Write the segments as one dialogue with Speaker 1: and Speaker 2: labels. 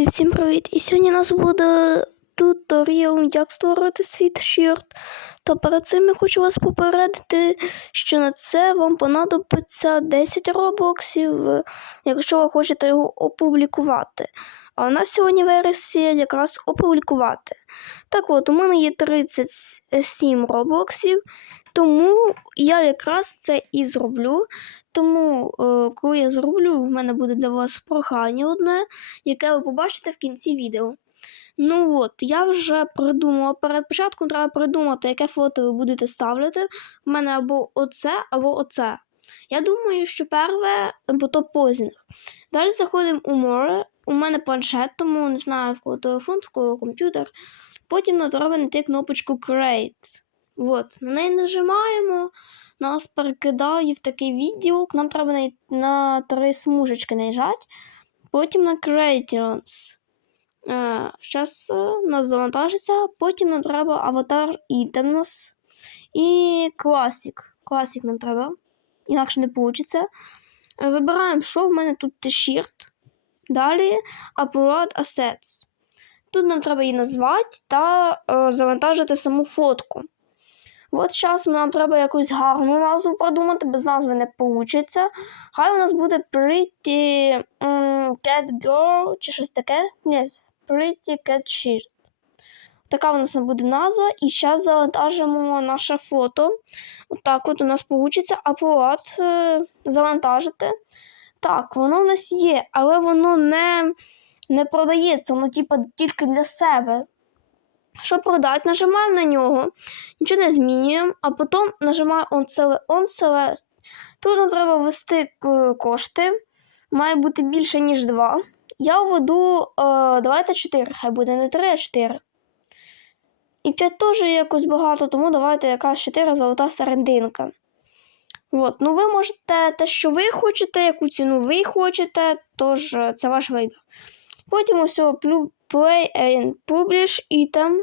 Speaker 1: І всім привіт! І сьогодні у нас буде туторіал, як створити свій шірт. Та перед цим я хочу вас попередити, що на це вам понадобиться 10 робоксів, якщо ви хочете його опублікувати. А у нас сьогодні версія якраз опублікувати. Так от, у мене є 37 робоксів, тому я якраз це і зроблю. Тому, е, коли я зроблю, в мене буде для вас прохання одне, яке ви побачите в кінці відео. Ну от, я вже придумала. Перед початком треба придумати, яке фото ви будете ставити. У мене або оце, або оце. Я думаю, що перше, бо то поздних. Далі заходимо у море. У мене планшет, тому не знаю, в кого телефон, в кого комп'ютер. Потім нам треба знайти кнопочку Create. От, на неї нажимаємо нас перекидає в такий відділок. Нам треба на, на три смужечки наїжджати. Потім на Creations. Зараз е, нас завантажиться. Потім нам треба аватар Items і Classic. Classic нам треба. Інакше не вийде. Вибираємо, що в мене тут Shirt. Далі Upload Assets. Тут нам треба її назвати та е, завантажити саму фотку. От зараз нам треба якусь гарну назву придумати, без назви не вийде. Хай у нас буде Pretty um, Cat Girl чи щось таке. Ні, Pretty Cat Shirt. Така у нас буде назва. І зараз завантажимо наше фото. Отак от у нас вийде Upload е, завантажити. Так, воно у нас є, але воно не не продається, воно типу, тільки для себе. Щоб продати, нажимаємо на нього, нічого не змінюємо, а потім нажимаємо on select. On select. Тут нам треба ввести кошти. Має бути більше, ніж 2. Я введу, е, давайте 4, хай буде не 3, а 4. І 5 теж якось багато, тому давайте якраз 4 золота серединка. От. Ну, ви можете те, що ви хочете, яку ціну ви хочете, тож це ваш вибір. Потім ось Play and Publish item.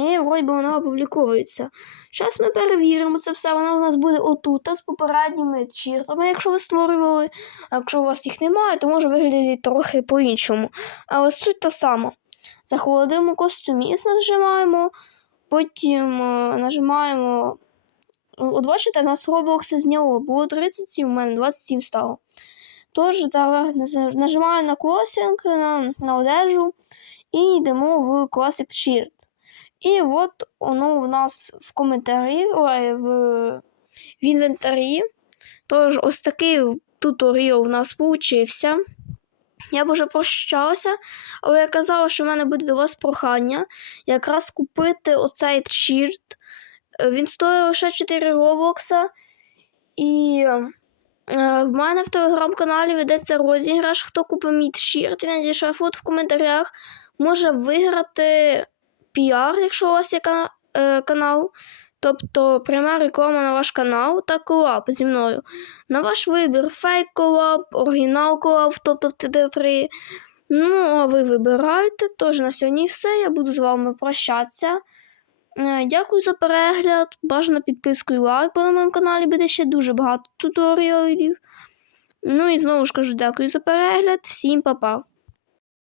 Speaker 1: І вроді би вона опубліковується. Зараз ми перевіримо це все. Вона у нас буде отут з попередніми чіртами, якщо ви створювали. А якщо у вас їх немає, то може виглядати трохи по-іншому. Але суть та сама. Заходимо костюміст, нажимаємо, потім е, нажимаємо. От бачите, нас Roblox зняло. Було 37, у мене 27 стало. Тож, зараз нажимаємо на клосінг, на, на одежу і йдемо в Classic Shirt. І от воно у нас в коментарі, ой, в, в інвентарі. Тож, ось такий туторіал у нас получився. Я б вже прощалася, але я казала, що в мене буде до вас прохання якраз купити оцей чірт. Він стоїть лише 4 робокса. І е, в мене в телеграм-каналі ведеться розіграш. Хто купить мій чірт і надійшов фото в коментарях, може виграти піар, якщо у вас є е, канал. Тобто пряма реклама на ваш канал та колаб зі мною. На ваш вибір фейк колаб, оригінал колаб, тобто в ТД3. Ну, а ви вибирайте. Тож на сьогодні все. Я буду з вами прощатися. Е, дякую за перегляд. Бажано підписку і лайк, бо на моєму каналі буде ще дуже багато туторіалів. Ну і знову ж кажу, дякую за перегляд. Всім па-па.